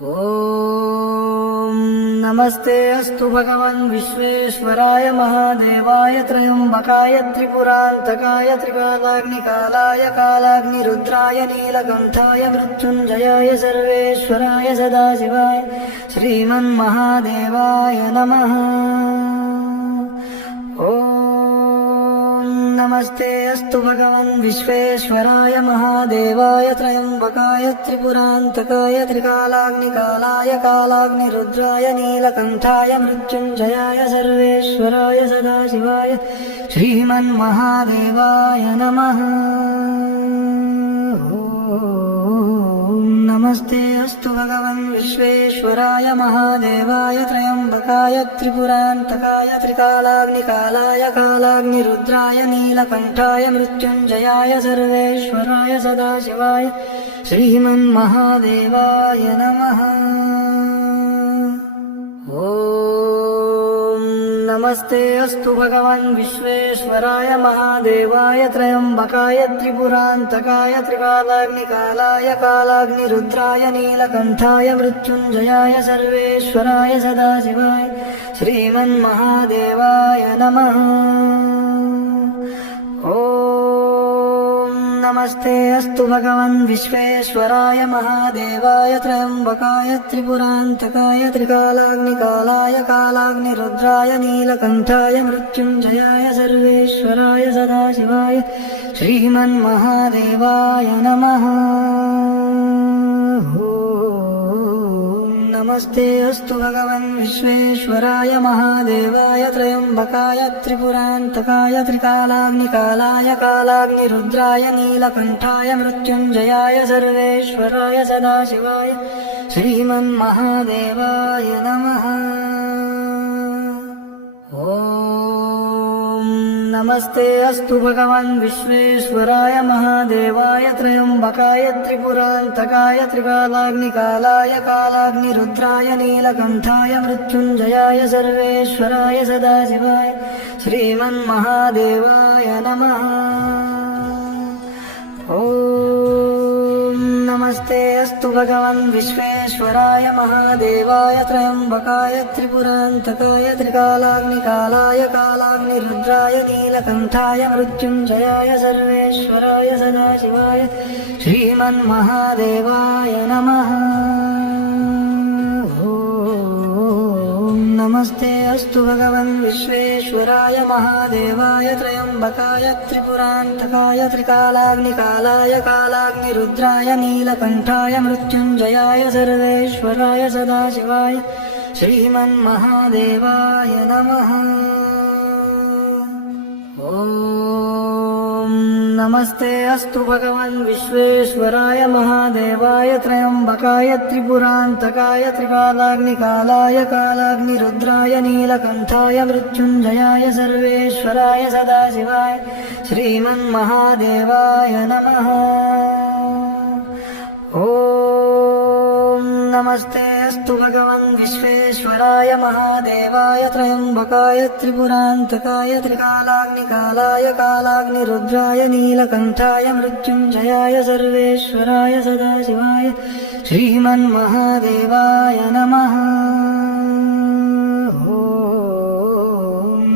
ॐ नमस्ते अस्तु भगवन् विश्वेश्वराय महादेवाय त्रयम्बकाय त्रिपुरान्तकाय त्रिकालाग्निकालाय कालाग्निरुद्राय नीलकण्ठाय मृत्युञ्जयाय सर्वेश्वराय सदाशिवाय श्रीमन्महादेवाय नमः। नमस्ते अस्तु भगवन् विश्वेश्वराय महादेवाय त्रयम्बकाय त्रिपुरान्तकाय त्रिकालाग्निकालाय कालाग्निरुद्राय नीलकण्ठाय मृत्युञ्जयाय सर्वेश्वराय सदाशिवाय श्रीमन्महादेवाय नमः। नमस्ते अस्तु भगवन् विश्वेश्वराय महादेवाय त्रयम्बकाय त्रिपुरान्तकाय त्रिकालाग्निकालाय कालाग्निरुद्राय नीलकण्ठाय मृत्युञ्जयाय सर्वेश्वराय सदाशिवाय श्रीमन्महादेवाय नमः। नमस्ते अस्तु भगवन् विश्वेश्वराय महादेवाय त्रयम्बकाय त्रिपुरान्तकाय त्रिकालाग्निकालाय कालाग्निरुद्राय नीलकण्ठाय मृत्युञ्जयाय सर्वेश्वराय सदाशिवाय श्रीमन्महादेवाय नमः। नमस्ते अस्तु भगवन् विश्वेश्वराय महादेवाय त्रयम्बकाय त्रिपुरान्तकाय त्रिकालाग्निकालाय कालाग्निरुद्राय नीलकण्ठाय मृत्युञ्जयाय सर्वेश्वराय सदाशिवाय श्रीमन्महादेवाय नमः। नमस्ते अस्तु भगवन् विश्वेश्वराय महादेवाय त्रयम्बकाय त्रिपुरान्तकाय त्रिकालाग्निकालाय कालाग्निरुद्राय नीलकण्ठाय मृत्युञ्जयाय सर्वेश्वराय सदाशिवाय श्रीमन्महादेवाय नमः। नमस्ते अस्तु भगवन् विश्वेश्वराय महादेवाय त्रयम्बकाय त्रिपुरान्तकाय त्रिकालाग्निकालाय कालाग्निरुद्राय नीलकण्ठाय मृत्युञ्जयाय सर्वेश्वराय सदाशिवाय श्रीमन्महादेवाय नमः। नमस्ते अस्तु भगवन् विश्वेश्वराय महादेवाय त्रयम्बकाय त्रिपुरान्तकाय त्रिकालाग्निकालाय कालाग्निरुद्राय नीलकण्ठाय मृत्युञ्जयाय सर्वेश्वराय सदाशिवाय श्रीमन्महादेवाय नमः। नमस्ते अस्तु भगवन् विश्वेश्वराय महादेवाय त्रयम्बकाय त्रिपुरान्तकाय त्रिकालाग्निकालाय कालाग्निरुद्राय नीलकण्ठाय मृत्युञ्जयाय सर्वेश्वराय सदाशिवाय श्रीमन्महादेवाय नमः। नमस्ते अस्तु भगवन् विश्वेश्वराय महादेवाय त्रयम्बकाय त्रिपुरान्तकाय त्रिकालाग्निकालाय कालाग्निरुद्राय नीलकण्ठाय मृत्युञ्जयाय सर्वेश्वराय सदाशिवाय श्रीमन्महादेवाय नमः। नमस्ते अस्तु भगवन् विश्वेश्वराय महादेवाय त्रयम्बकाय त्रिपुरान्तकाय त्रिकालाग्निकालाय कालाग्निरुद्राय नीलकण्ठाय मृत्युञ्जयाय सर्वेश्वराय सदाशिवाय श्रीमन्महादेवाय नमः।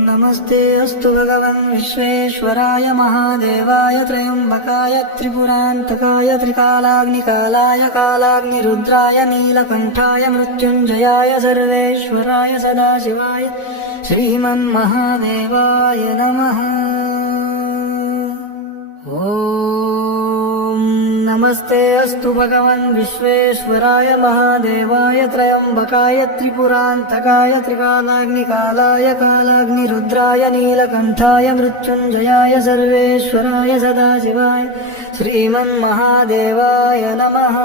नमस्ते अस्तु भगवन् विश्वेश्वराय महादेवाय त्रयम्बकाय त्रिपुरान्तकाय त्रिकालाग्निकालाय कालाग्निरुद्राय नीलकण्ठाय मृत्युञ्जयाय सर्वेश्वराय सदाशिवाय श्रीमन्महादेवाय नमः। नमस्ते अस्तु भगवन् विश्वेश्वराय महादेवाय त्रयम्बकाय त्रिपुरान्तकाय त्रिकालाग्निकालाय कालाग्निरुद्राय नीलकण्ठाय मृत्युञ्जयाय सर्वेश्वराय सदाशिवाय श्रीमन्महादेवाय नमः।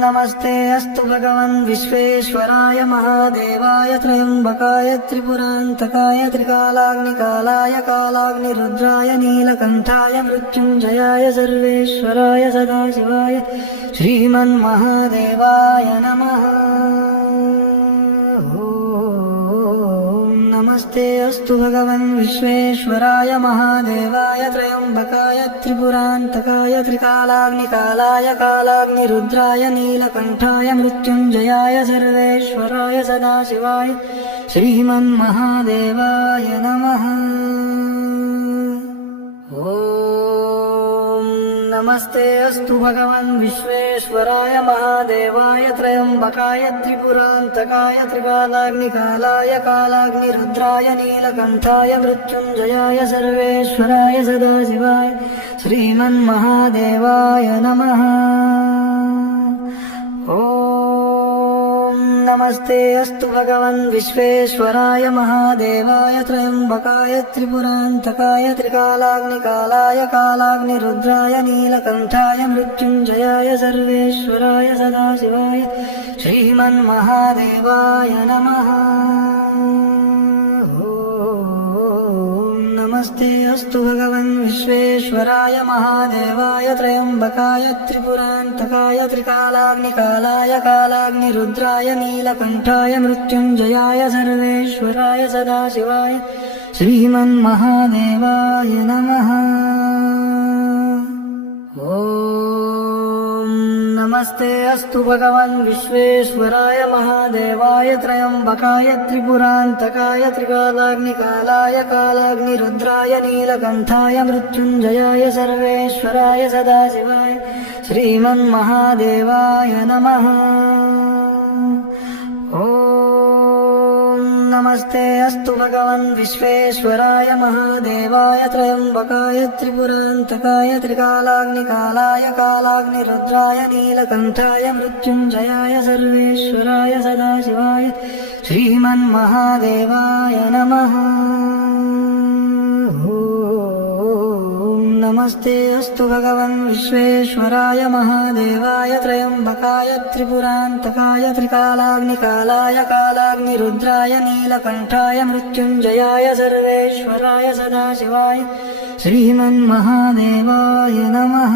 नमस्ते अस्तु भगवन् विश्वेश्वराय महादेवाय त्रयम्बकाय त्रिपुरान्तकाय त्रिकालाग्निकालाय कालाग्निरुद्राय नीलकण्ठाय मृत्युञ्जयाय सर्वेश्वराय सदाशिवाय श्रीमन्महादेवाय नमः। नमस्ते अस्तु भगवन् विश्वेश्वराय महादेवाय त्रयम्बकाय त्रिपुरान्तकाय त्रिकालाग्निकालाय कालाग्निरुद्राय नीलकण्ठाय मृत्युञ्जयाय सर्वेश्वराय सदाशिवाय श्रीमन्महादेवाय नमः। ॐ नमस्ते अस्तु भगवन् विश्वेश्वराय महादेवाय त्रयम्बकाय त्रिपुरान्तकाय त्रिकालाग्निकालाय कालाग्निरुद्राय नीलकण्ठाय मृत्युञ्जयाय सर्वेश्वराय सदाशिवाय श्रीमन्महादेवाय नमः। ॐ नमस्ते अस्तु भगवन् विश्वेश्वराय महादेवाय त्रयम्बकाय त्रिपुरान्तकाय त्रिकालाग्निकालाय कालाग्निरुद्राय नीलकण्ठाय मृत्युञ्जयाय सर्वेश्वराय सदाशिवाय श्रीमन्महादेवाय नमः। नमस्ते अस्तु भगवन् विश्वेश्वराय महादेवाय त्रयम्बकाय त्रिपुरान्तकाय त्रिकालाग्निकालाय कालाग्निरुद्राय नीलकण्ठाय मृत्युञ्जयाय सर्वेश्वराय सदाशिवाय श्रीमन्महादेवाय नमः। ॐ नमस्ते अस्तु भगवन् विश्वेश्वराय महादेवाय त्रयम्बकाय त्रिपुरान्तकाय त्रिकालाग्निकालाय कालाग्निरुद्राय नीलकण्ठाय मृत्युञ्जयाय सर्वेश्वराय सदाशिवाय श्रीमन्महादेवाय नमः। ॐ नमस्ते अस्तु भगवन् विश्वेश्वराय महादेवाय त्रयम्बकाय त्रिपुरान्तकाय त्रिकालाग्निकालाय कालाग्निरुद्राय नीलकण्ठाय मृत्युञ्जयाय सर्वेश्वराय सदाशिवाय श्रीमन्महादेवाय नमः। नमस्ते अस्तु भगवन् विश्वेश्वराय महादेवाय त्रयम्बकाय त्रिपुरान्तकाय त्रिकालाग्निकालाय कालाग्निरुद्राय नीलकण्ठाय मृत्युञ्जयाय सर्वेश्वराय सदाशिवाय श्रीमन्महादेवाय नमः।